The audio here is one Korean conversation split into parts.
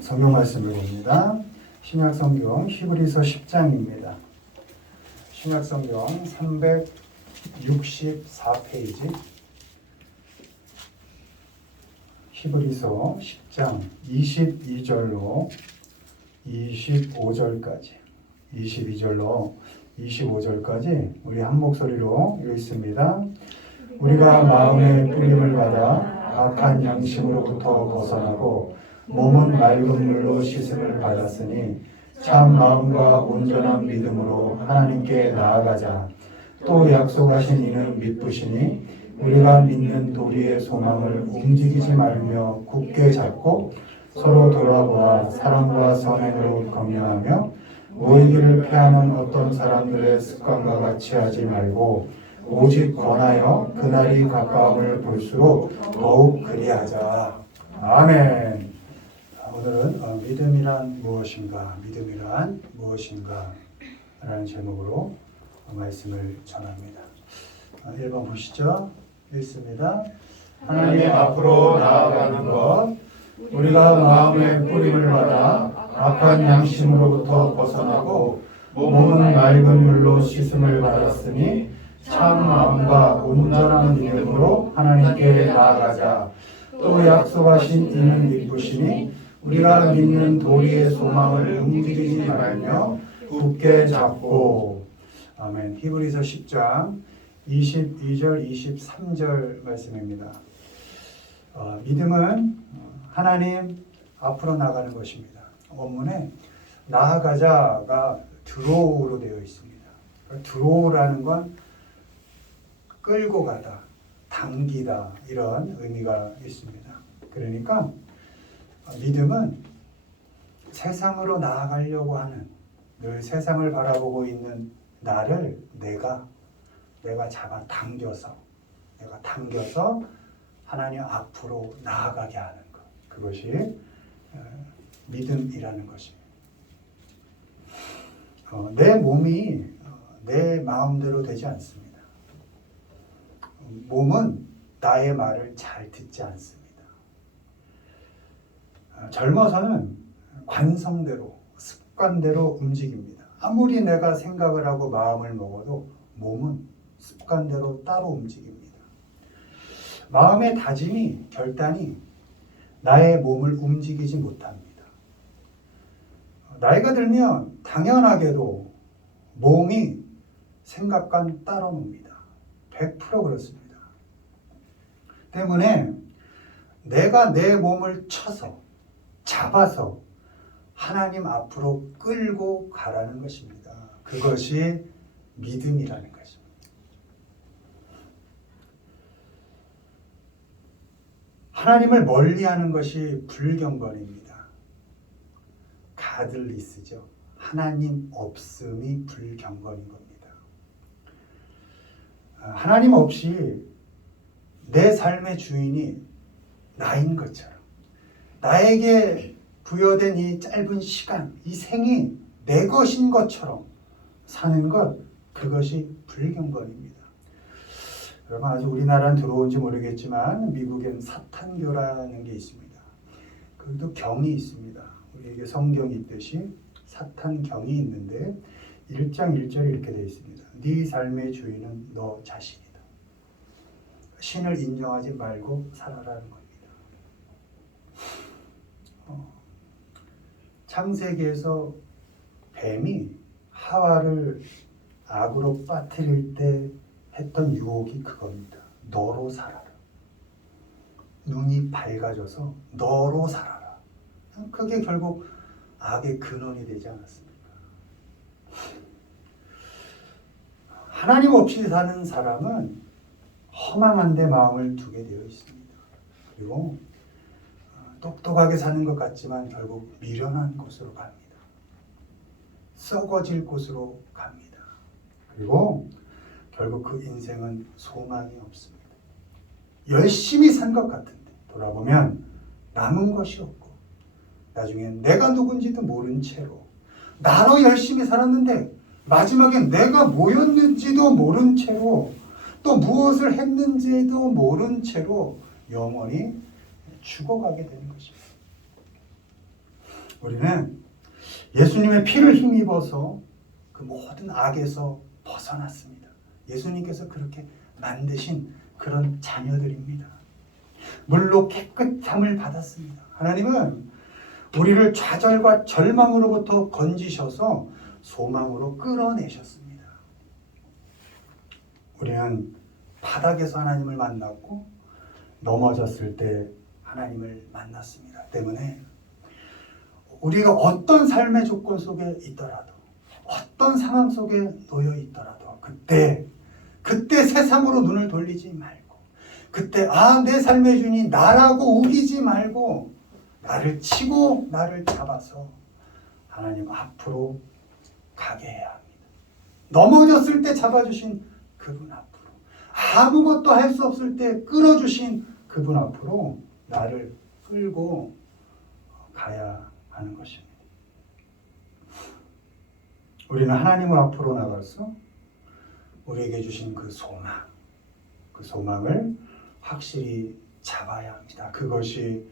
성경 말씀을 봅니다. 신약 성경 히브리서 10장입니다. 신약 성경 364페이지 히브리서 10장 22절로 25절까지 22절로 25절까지 우리 한 목소리로 읽습니다. 우리가 마음의 뿌림을 받아 악한 양심으로부터 벗어나고 몸은 맑은 물로 씻음을 받았으니 참 마음과 온전한 믿음으로 하나님께 나아가자. 또 약속하신 이는 믿으시니 우리가 믿는 도리의 소망을 움직이지 말며 굳게 잡고 서로 돌아보아 사랑과 선행으로 격려하며 모이기를 피하는 어떤 사람들의 습관과 같이 하지 말고 오직 권하여 그날이 가까움을 볼수록 더욱 그리하자. 아멘. 오늘은 어, 믿음이란 무엇인가, 믿음이란 무엇인가 라는 제목으로 어, 말씀을 전합니다. 어, 1번 보시죠. 읽습니다. 하나님 앞으로 나아가는 것, 우리가 마음의 뿌림을 받아 악한 양심으로부터 벗어나고 몸은 맑은 물로 씻음을 받았으니 참 마음과 온전한 믿음으로 하나님께 나아가자. 또 약속하신 이는 믿으시니 우리가 믿는 도리의 소망을 움직이지 말며 굳게 잡고 아멘. 히브리서 10장 22절 23절 말씀입니다. 어, 믿음은 하나님 앞으로 나가는 것입니다. 원문에 나아가자가 드로우로 되어 있습니다. 드로우라는 건 끌고 가다, 당기다 이런 의미가 있습니다. 그러니까 믿음은 세상으로 나아가려고 하는 늘 세상을 바라보고 있는 나를 내가 내가 잡아 당겨서 내가 당겨서 하나님 앞으로 나아가게 하는 것 그것이 어, 믿음이라는 것입니다. 어, 내 몸이 어, 내 마음대로 되지 않습니다. 몸은 나의 말을 잘 듣지 않습니다. 어, 젊어서는 관성대로 습관대로 움직입니다. 아무리 내가 생각을 하고 마음을 먹어도 몸은 습관대로 따로 움직입니다. 마음의 다짐이 결단이 나의 몸을 움직이지 못합니다. 나이가 들면 당연하게도 몸이 생각과는 따로 놉니다. 100% 그렇습니다. 때문에 내가 내 몸을 쳐서 잡아서 하나님 앞으로 끌고 가라는 것입니다. 그것이 믿음이라는. 하나님을 멀리 하는 것이 불경건입니다. 가들리스죠. 하나님 없음이 불경건인 겁니다. 아, 하나님 없이 내 삶의 주인이 나인 것처럼 나에게 부여된 이 짧은 시간, 이 생이 내 것인 것처럼 사는 것, 그것이 불경건입니다. 여러분 아직 우리나라는 들어온지 모르겠지만 미국엔 사탄교라는 게 있습니다. 그것도 경이 있습니다. 우리에게 성경이 있듯이 사탄경이 있는데 1장 1절에 이렇게 되어 있습니다. 네 삶의 주인은 너 자신이다. 신을 인정하지 말고 살아라는 겁니다. 어, 창세기에서 뱀이 하와를 악으로 빠뜨릴 때 했던 유혹이 그겁니다. 너로 살아라. 눈이 밝아져서 너로 살아라. 그게 결국 악의 근원이 되지 않았습니까? 하나님 없이 사는 사람은 허망한 데 마음을 두게 되어 있습니다. 그리고 어, 똑똑하게 사는 것 같지만 결국 미련한 곳으로 갑니다. 썩어질 곳으로 갑니다. 그리고 결국 그 인생은 소망이 없습니다. 열심히 산 것 같은데 돌아보면 남은 것이 없고 나중에 내가 누군지도 모른 채로 나로 열심히 살았는데 마지막엔 내가 뭐였는지도 모른 채로 또 무엇을 했는지도 모른 채로 영원히 죽어가게 되는 것입니다. 우리는 예수님의 피를 힘입어서 그 모든 악에서 벗어났습니다. 예수님께서 그렇게 만드신 그런 자녀들입니다. 물로 깨끗함을 받았습니다. 하나님은 우리를 좌절과 절망으로부터 건지셔서 소망으로 끌어내셨습니다. 우리는 바닥에서 하나님을 만났고 넘어졌을 때 하나님을 만났습니다. 때문에 우리가 어떤 삶의 조건 속에 있더라도 어떤 상황 속에 놓여 있더라도 그때 그때 세상으로 눈을 돌리지 말고 그때 아 내 삶의 주인이 나라고 우기지 말고 나를 치고 나를 잡아서 하나님 앞으로 가게 해야 합니다. 넘어졌을 때 잡아주신 그분 앞으로 아무것도 할 수 없을 때 끌어주신 그분 앞으로 나를 끌고 가야 하는 것입니다. 우리는 하나님을 앞으로 나가서 우리에게 주신 그 소망, 그 소망을 확실히 잡아야 합니다. 그것이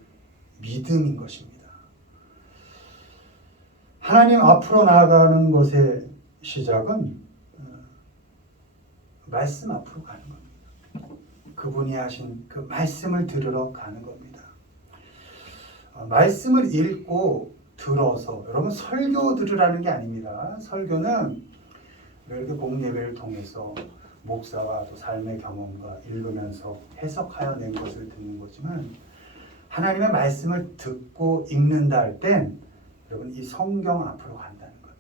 믿음인 것입니다. 하나님 앞으로 나아가는 것의 시작은 어, 말씀 앞으로 가는 겁니다. 그분이 하신 그 말씀을 들으러 가는 겁니다. 어, 말씀을 읽고 들어서 여러분 설교 들으라는 게 아닙니다. 설교는 이렇게 공예배를 통해서 목사와 또 삶의 경험과 읽으면서 해석하여 낸 것을 듣는 거지만 하나님의 말씀을 듣고 읽는다 할 땐 여러분 이 성경 앞으로 간다는 것.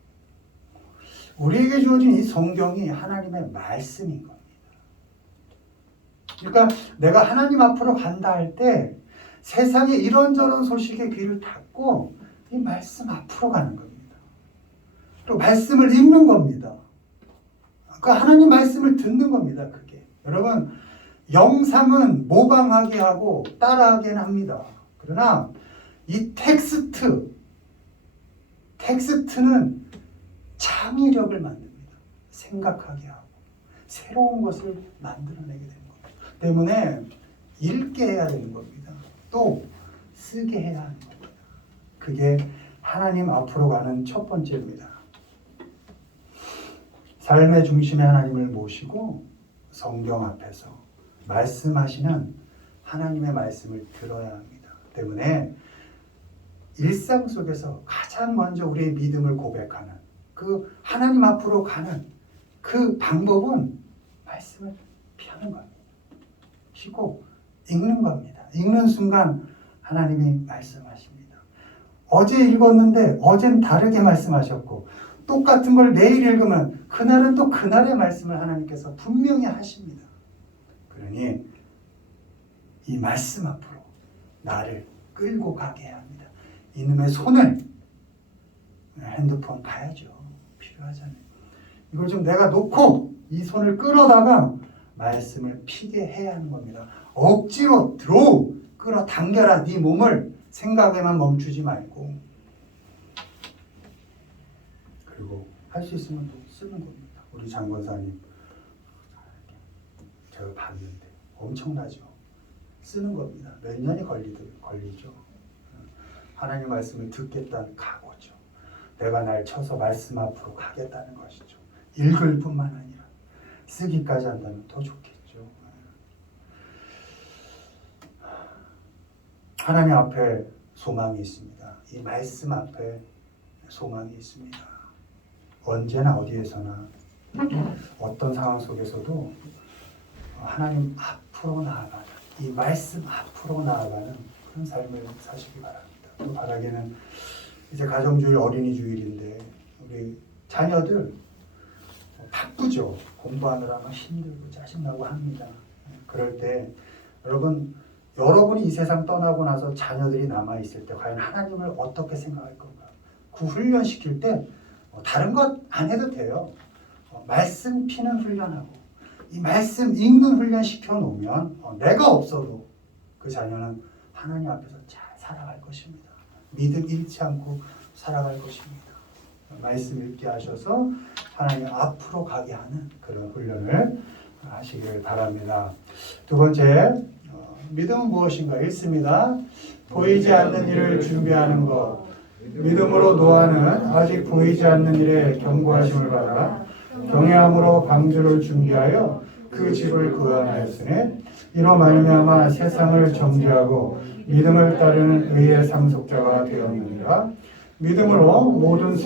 우리에게 주어진 이 성경이 하나님의 말씀인 겁니다. 그러니까 내가 하나님 앞으로 간다 할 때 세상에 이런저런 소식에 귀를 닫고 이 말씀 앞으로 가는 겁니다. 또 말씀을 읽는 겁니다. 그 하나님 말씀을 듣는 겁니다. 그게 여러분 영상은 모방하게 하고 따라하게는 합니다. 그러나 이 텍스트 텍스트는 창의력을 만듭니다. 생각하게 하고 새로운 것을 만들어내게 겁니다. 때문에 읽게 해야 되는 겁니다. 또 쓰게 해야 하는 겁니다. 그게 하나님 앞으로 가는 첫 번째입니다. 삶의 중심에 하나님을 모시고 성경 앞에서 말씀하시는 하나님의 말씀을 들어야 합니다. 때문에 일상 속에서 가장 먼저 우리의 믿음을 고백하는 그 하나님 앞으로 가는 그 방법은 말씀을 피하는 겁 피고 읽는 겁니다. 읽는 순간 하나님이 말씀하십니다. 어제 읽었는데 어젠 다르게 말씀하셨고 똑같은 걸 내일 읽으면 그날은 또 그날의 말씀을 하나님께서 분명히 하십니다. 그러니 이 말씀 앞으로 나를 끌고 가게 합니다. 이놈의 손을 핸드폰 봐야죠. 필요하잖아요. 이걸 좀 내가 놓고 이 손을 끌어다가 말씀을 피게 해야 하는 겁니다. 억지로 들어 끌어 당겨라 네 몸을 생각에만 멈추지 말고 그리고 할 수 있으면 또 쓰는 겁니다. 우리 장권사님 제가 봤는데 엄청나죠. 쓰는 겁니다. 몇 년이 걸리든 걸리죠. 하나님 말씀을 듣겠다는 각오죠. 내가 날 쳐서 말씀 앞으로 가겠다는 것이죠. 읽을 뿐만 아니라 쓰기까지 한다면 더 좋겠죠. 하나님 앞에 소망이 있습니다. 이 말씀 앞에 소망이 있습니다. 언제나 어디에서나 어떤 상황 속에서도 하나님 앞으로 나아가는 이 말씀 앞으로 나아가는 그런 삶을 사시기 바랍니다. 또 바라기는 이제 가정주일 어린이 주일인데 우리 자녀들 바쁘죠. 공부하느라 막 힘들고 짜증나고 합니다. 그럴 때 여러분 여러분이 이 세상 떠나고 나서 자녀들이 남아 있을 때 과연 하나님을 어떻게 생각할 건가? 그 훈련 시킬 때 어, 다른 것 안 해도 돼요. 어, 말씀 피는 훈련하고 이 말씀 읽는 훈련 시켜 놓으면 어, 내가 없어도 그 자녀는 하나님 앞에서 잘 살아갈 것입니다. 믿음 잃지 않고 살아갈 것입니다. 말씀 읽게 하셔서 하나님 앞으로 가게 하는 그런 훈련을 하시길 바랍니다. 두 번째 어, 믿음은 무엇인가 읽습니다. 보이지 않는 일을 준비하는 것, 믿음으로 노아는 아직 보이지 않는 일에 경고하심을 받아 경외함으로 방주를 준비하여 그 집을 구원하였으니 이로 말미암아 세상을 정죄하고 믿음을 따르는 의의 상속자가 되었느니라 믿음으로 모든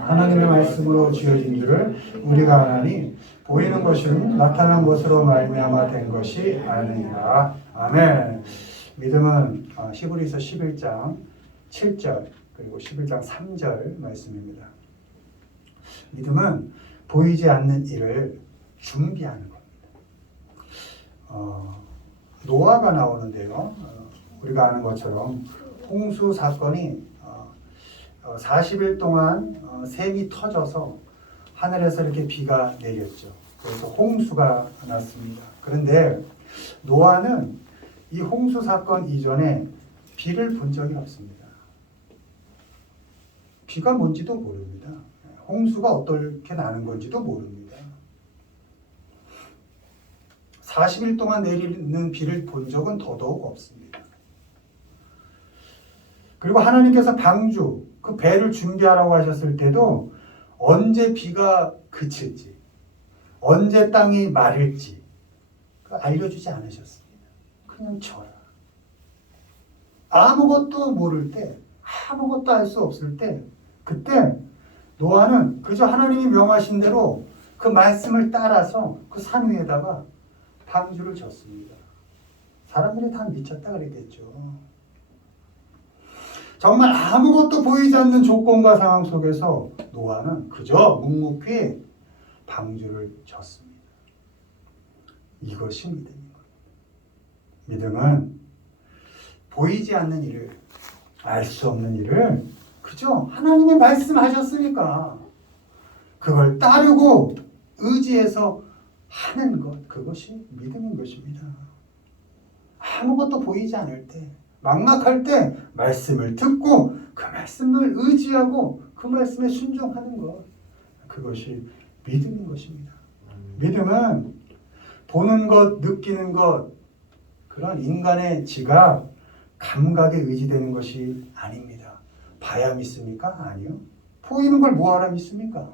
하나님의 말씀으로 지어진 줄을 우리가 아나니 보이는 것은 나타난 것으로 말미암아 된 것이 아니니라 아멘 믿음은 어, 히브리서 11장 7절 그리고 11장 3절 말씀입니다. 믿음은 보이지 않는 일을 준비하는 겁니다. 어, 노아가 나오는데요. 어, 우리가 아는 것처럼 홍수 사건이 어, 어, 40일 동안 어, 샘이 터져서 하늘에서 이렇게 비가 내렸죠. 그래서 홍수가 났습니다. 그런데 노아는 이 홍수 사건 이전에 비를 본 적이 없습니다. 비가 뭔지도 모릅니다. 홍수가 어떻게 나는 건지도 모릅니다. 40일 동안 내리는 비를 본 적은 더더욱 없습니다. 그리고 하나님께서 방주, 그 배를 준비하라고 하셨을 때도 언제 비가 그칠지, 언제 땅이 마를지 알려주지 않으셨습니다. 그냥 쳐라. 아무것도 모를 때, 아무것도 알 수 없을 때, 그때 노아는 그저 하나님이 명하신 대로 그 말씀을 따라서 그 산 위에다가 방주를 졌습니다. 사람들이 다 미쳤다 그랬겠죠. 정말 아무것도 보이지 않는 조건과 상황 속에서 노아는 그저 묵묵히 방주를 졌습니다. 이것이 믿음입니다. 믿음은 보이지 않는 일을 알 수 없는 일을 그죠? 하나님이 말씀하셨으니까 그걸 따르고 의지해서 하는 것 그것이 믿음인 것입니다. 아무것도 보이지 않을 때 막막할 때 말씀을 듣고 그 말씀을 의지하고 그 말씀에 순종하는 것 그것이 믿음인 것입니다. 믿음은 보는 것, 느끼는 것 그런 인간의 지각, 감각에 의지되는 것이 아닙니다. 봐야 믿습니까? 아니요. 보이는 걸 뭐하러 믿습니까?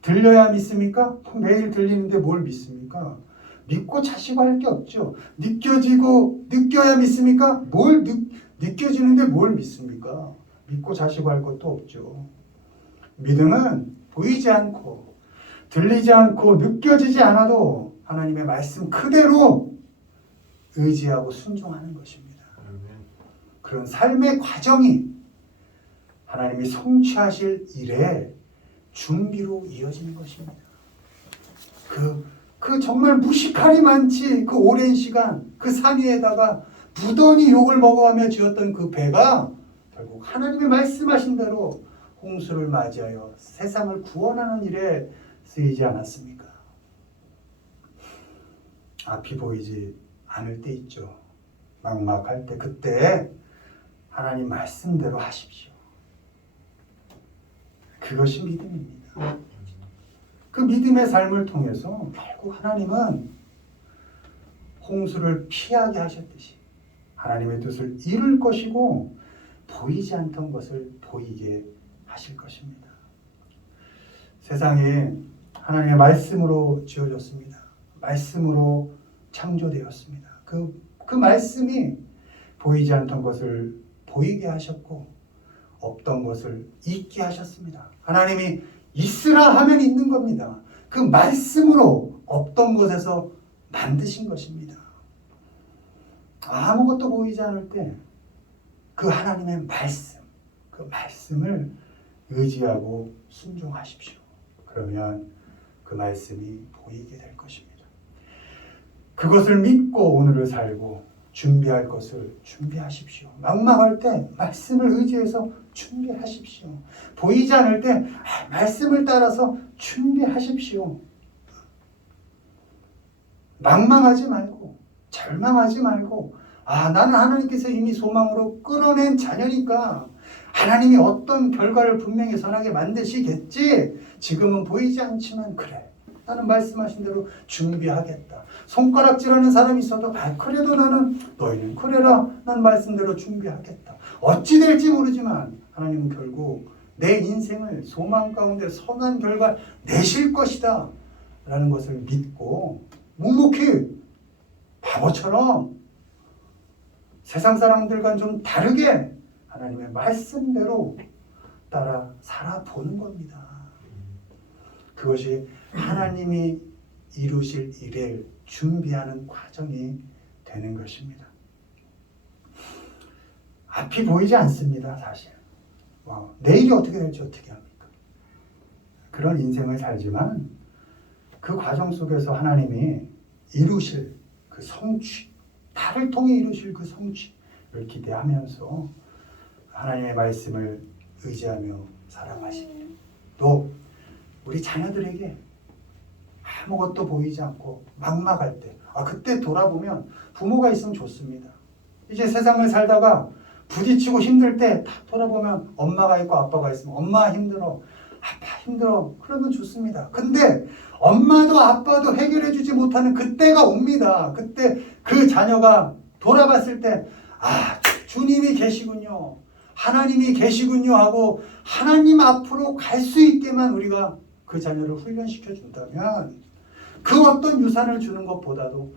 들려야 믿습니까? 매일 들리는데 뭘 믿습니까? 믿고 자시고 할 게 없죠. 느껴지고 느껴야 믿습니까? 뭘 느, 느껴지는데 뭘 믿습니까? 믿고 자시고 할 것도 없죠. 믿음은 보이지 않고 들리지 않고 느껴지지 않아도 하나님의 말씀 그대로 의지하고 순종하는 것입니다. 그런 삶의 과정이 하나님이 성취하실 일의 준비로 이어지는 것입니다. 그, 그 정말 무식할이 많지 그 오랜 시간 그 산 위에다가 부더니 욕을 먹어가며 지었던 그 배가 결국 하나님의 말씀하신 대로 홍수를 맞이하여 세상을 구원하는 일에 쓰이지 않았습니까? 앞이 보이지 않을 때 있죠. 막막할 때 그때 하나님 말씀대로 하십시오. 그것이 믿음입니다. 그 믿음의 삶을 통해서 결국 하나님은 홍수를 피하게 하셨듯이 하나님의 뜻을 이룰 것이고 보이지 않던 것을 보이게 하실 것입니다. 세상이 하나님의 말씀으로 지어졌습니다. 말씀으로 창조되었습니다. 그, 그 말씀이 보이지 않던 것을 보이게 하셨고 없던 것을 있게 하셨습니다. 하나님이 있으라 하면 있는 겁니다. 그 말씀으로 없던 것에서 만드신 것입니다. 아무것도 보이지 않을 때 그 하나님의 말씀, 그 말씀을 의지하고 순종하십시오. 그러면 그 말씀이 보이게 될 것입니다. 그것을 믿고 오늘을 살고 준비할 것을 준비하십시오. 막막할 때 말씀을 의지해서 준비하십시오. 보이지 않을 때 아, 말씀을 따라서 준비하십시오. 망망하지 말고 절망하지 말고 아 나는 하나님께서 이미 소망으로 끌어낸 자녀니까 하나님이 어떤 결과를 분명히 선하게 만드시겠지 지금은 보이지 않지만 그래 나는 말씀하신 대로 준비하겠다 손가락질하는 사람이 있어도 아 그래도 나는 너희는 그래라 난 말씀대로 준비하겠다 어찌 될지 모르지만 하나님은 결국 내 인생을 소망 가운데 선한 결과 내실 것이다. 라는 것을 믿고 묵묵히 바보처럼 세상 사람들과는 좀 다르게 하나님의 말씀대로 따라 살아보는 겁니다. 그것이 하나님이 이루실 일을 준비하는 과정이 되는 것입니다. 앞이 보이지 않습니다, 사실. 와, 내일이 어떻게 될지 어떻게 합니까? 그런 인생을 살지만 그 과정 속에서 하나님이 이루실 그 성취, 나를 통해 이루실 그 성취를 기대하면서 하나님의 말씀을 의지하며 살아가시니 또 우리 자녀들에게 아무것도 보이지 않고 막막할 때, 아 그때 돌아보면 부모가 있으면 좋습니다. 이제 세상을 살다가 부딪히고 힘들 때 딱 돌아보면 엄마가 있고 아빠가 있으면 엄마 힘들어, 아빠 힘들어, 그러면 좋습니다. 근데 엄마도 아빠도 해결해주지 못하는 그때가 옵니다. 그때 그 자녀가 돌아봤을 때, 아, 주- 주님이 계시군요. 하나님이 계시군요 하고 하나님 앞으로 갈 수 있게만 우리가 그 자녀를 훈련시켜 준다면 그 어떤 유산을 주는 것보다도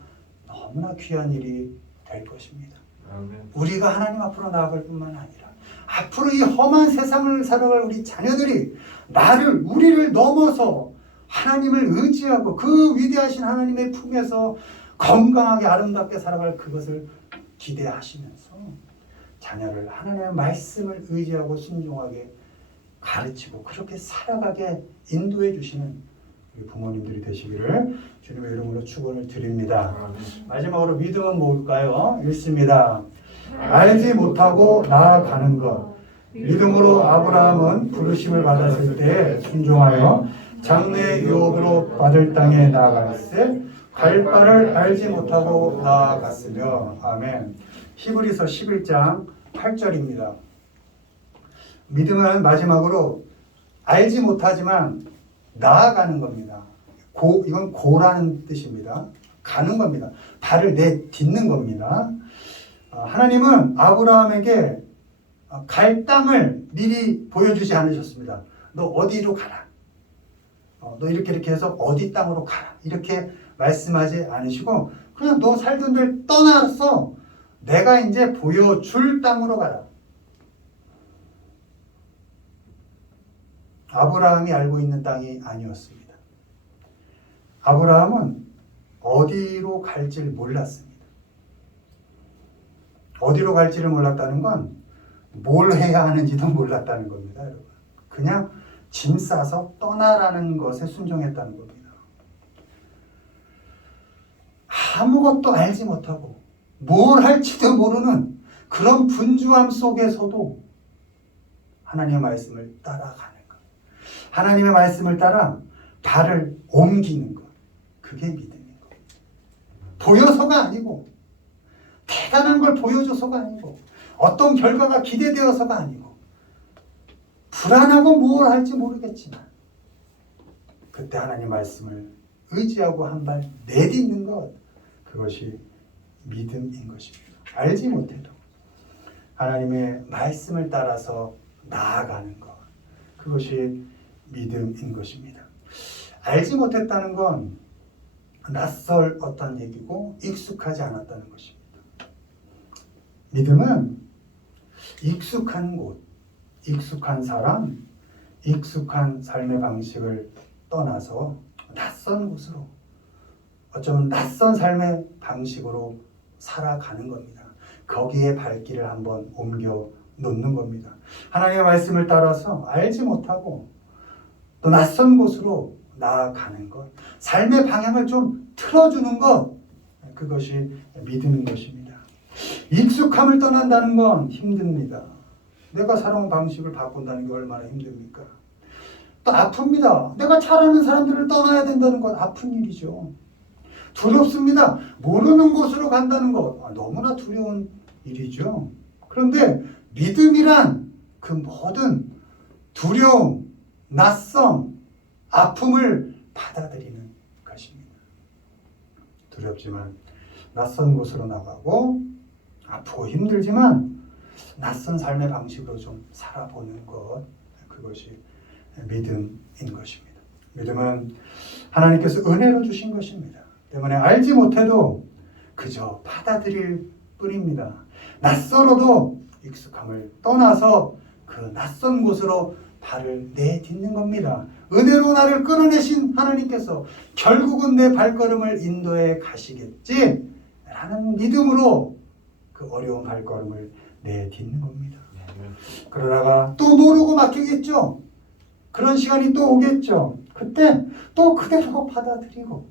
너무나 귀한 일이 될 것입니다. 아멘. 우리가 하나님 앞으로 나아갈 뿐만 아니라 앞으로 이 험한 세상을 살아갈 우리 자녀들이 나를 우리를 넘어서 하나님을 의지하고 그 위대하신 하나님의 품에서 건강하게 아름답게 살아갈 그것을 기대하시면서 자녀를 하나님의 말씀을 의지하고 순종하게 가르치고 그렇게 살아가게 인도해 주시는 부모님들이 되시기를 주님의 이름으로 축원을 드립니다. 아멘. 마지막으로 믿음은 뭘까요? 읽습니다. 알지 못하고 나아가는 것. 믿음으로 아브라함은 부르심을 받았을 때 순종하여 장래 유업으로 받을 땅에 나아갔을 갈 바를 알지 못하고 나아갔으며 아멘. 히브리서 11장 8절입니다. 믿음은 마지막으로 알지 못하지만 나아가는 겁니다. 고 이건 고라는 뜻입니다. 가는 겁니다. 발을 내딛는 겁니다. 아, 하나님은 아브라함에게 아, 갈 땅을 미리 보여주지 않으셨습니다. 너 어디로 가라. 어, 너 이렇게 이렇게 해서 어디 땅으로 가라. 이렇게 말씀하지 않으시고 그냥 너 살던 데를 떠나서 내가 이제 보여줄 땅으로 가라. 아브라함이 알고 있는 땅이 아니었습니다. 아브라함은 어디로 갈지를 몰랐습니다. 어디로 갈지를 몰랐다는 건 뭘 해야 하는지도 몰랐다는 겁니다, 여러분. 그냥 짐 싸서 떠나라는 것에 순종했다는 겁니다. 아무것도 알지 못하고 뭘 할지도 모르는 그런 분주함 속에서도 하나님의 말씀을 따라가는 것. 하나님의 말씀을 따라 발을 옮기는 것. 그게 믿음인 것. 보여서가 아니고 대단한 걸 보여줘서가 아니고 어떤 결과가 기대되어서가 아니고 불안하고 뭘 할지 모르겠지만 그때 하나님 말씀을 의지하고 한 발 내딛는 것 그것이 믿음인 것입니다. 알지 못해도 하나님의 말씀을 따라서 나아가는 것 그것이 믿음인 것입니다. 알지 못했다는 건 낯설 어떤 얘기고 익숙하지 않았다는 것입니다. 믿음은 익숙한 곳, 익숙한 사람, 익숙한 삶의 방식을 떠나서 낯선 곳으로 어쩌면 낯선 삶의 방식으로 살아가는 겁니다. 거기에 발길을 한번 옮겨 놓는 겁니다. 하나님의 말씀을 따라서 알지 못하고 또 낯선 곳으로 나아가는 것, 삶의 방향을 좀 틀어주는 것, 그것이 믿음인 것입니다. 익숙함을 떠난다는 건 힘듭니다. 내가 살아온 방식을 바꾼다는 게 얼마나 힘듭니까? 또 아픕니다. 내가 잘 아는 사람들을 떠나야 된다는 건 아픈 일이죠. 두렵습니다. 모르는 곳으로 간다는 것 아, 너무나 두려운 일이죠. 그런데 믿음이란 그 모든 두려움, 낯섦, 아픔을 받아들이는 것입니다. 두렵지만 낯선 곳으로 나가고 아프고 힘들지만 낯선 삶의 방식으로 좀 살아보는 것 그것이 믿음인 것입니다. 믿음은 하나님께서 은혜로 주신 것입니다. 때문에 알지 못해도 그저 받아들일 뿐입니다. 낯설어도 익숙함을 떠나서 그 낯선 곳으로 발을 내딛는 겁니다. 은혜로 나를 끌어내신 하나님께서 결국은 내 발걸음을 인도해 가시겠지 라는 믿음으로 그 어려운 발걸음을 내딛는 겁니다. 그러다가 또 모르고 막히겠죠. 그런 시간이 또 오겠죠. 그때 또 그대로 받아들이고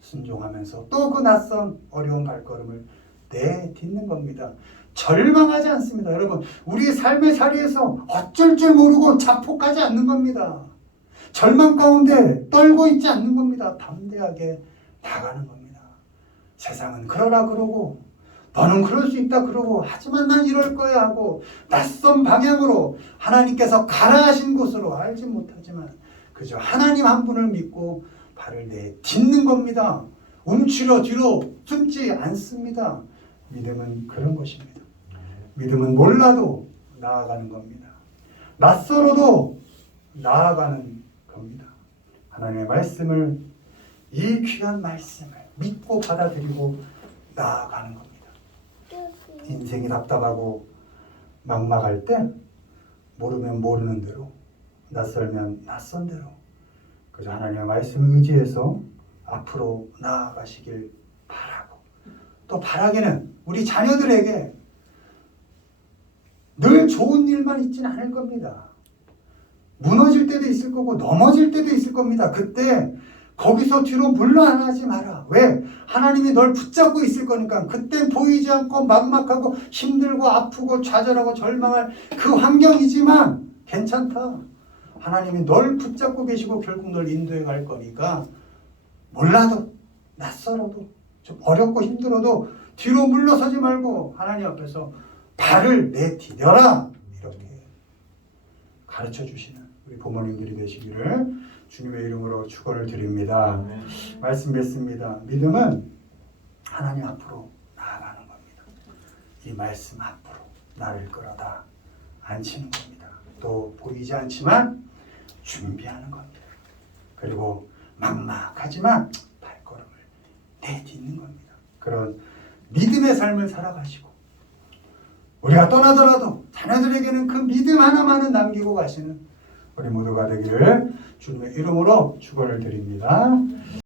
순종하면서 또 그 낯선 어려운 발걸음을 내딛는 겁니다. 절망하지 않습니다. 여러분, 우리 삶의 자리에서 어쩔 줄 모르고 자폭하지 않는 겁니다. 절망 가운데 떨고 있지 않는 겁니다. 담대하게 나가는 겁니다. 세상은 그러라 그러고 너는 그럴 수 있다 그러고 하지만 난 이럴 거야 하고 낯선 방향으로 하나님께서 가라 하신 곳으로 알지 못하지만 그저 하나님 한 분을 믿고 발을 내딛는 겁니다. 움츠려 뒤로 숨지 않습니다. 믿음은 그런 것입니다. 믿음은 몰라도 나아가는 겁니다. 낯설어도 나아가는 겁니다. 하나님의 말씀을 이 귀한 말씀을 믿고 받아들이고 나아가는 겁니다. 인생이 답답하고 막막할 때 모르면 모르는 대로 낯설면 낯선 대로 그저 하나님의 말씀을 의지해서 앞으로 나아가시길 바라고 또 바라기는 우리 자녀들에게 늘 좋은 일만 있지는 않을 겁니다. 무너질 때도 있을 거고 넘어질 때도 있을 겁니다. 그때 거기서 뒤로 물러나지 마라. 왜? 하나님이 널 붙잡고 있을 거니까 그때 보이지 않고 막막하고 힘들고 아프고 좌절하고 절망할 그 환경이지만 괜찮다. 하나님이 널 붙잡고 계시고 결국 널 인도해 갈 거니까 몰라도 낯설어도 좀 어렵고 힘들어도 뒤로 물러서지 말고 하나님 앞에서 발을 내디뎌라 이렇게 가르쳐 주시는 우리 부모님들이 되시기를 주님의 이름으로 축원을 드립니다. 말씀 맺습니다. 믿음은 하나님 앞으로 나아가는 겁니다. 이 말씀 앞으로 나를 끌어다 앉히는 겁니다. 또 보이지 않지만 준비하는 겁니다. 그리고 막막하지만 발걸음을 내딛는 겁니다. 그런 믿음의 삶을 살아가시고 우리가 떠나더라도 자녀들에게는 그 믿음 하나만은 남기고 가시는 우리 모두가 되기를 주님의 이름으로 축원을 드립니다.